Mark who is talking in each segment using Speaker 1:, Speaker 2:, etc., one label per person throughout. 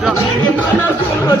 Speaker 1: ತುರ ಜನೇನಾ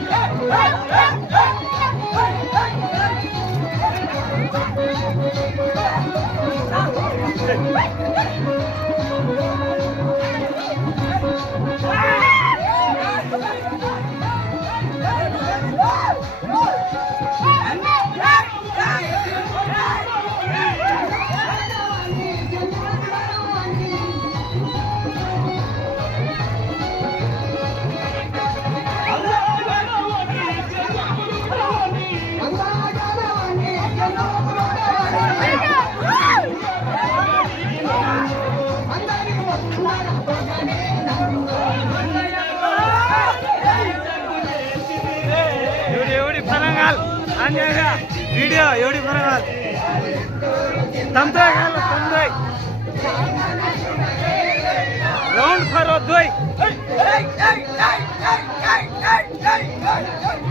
Speaker 2: Round for a boy. Hey, hey, hey, hey, hey, hey, hey, hey, hey.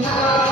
Speaker 1: you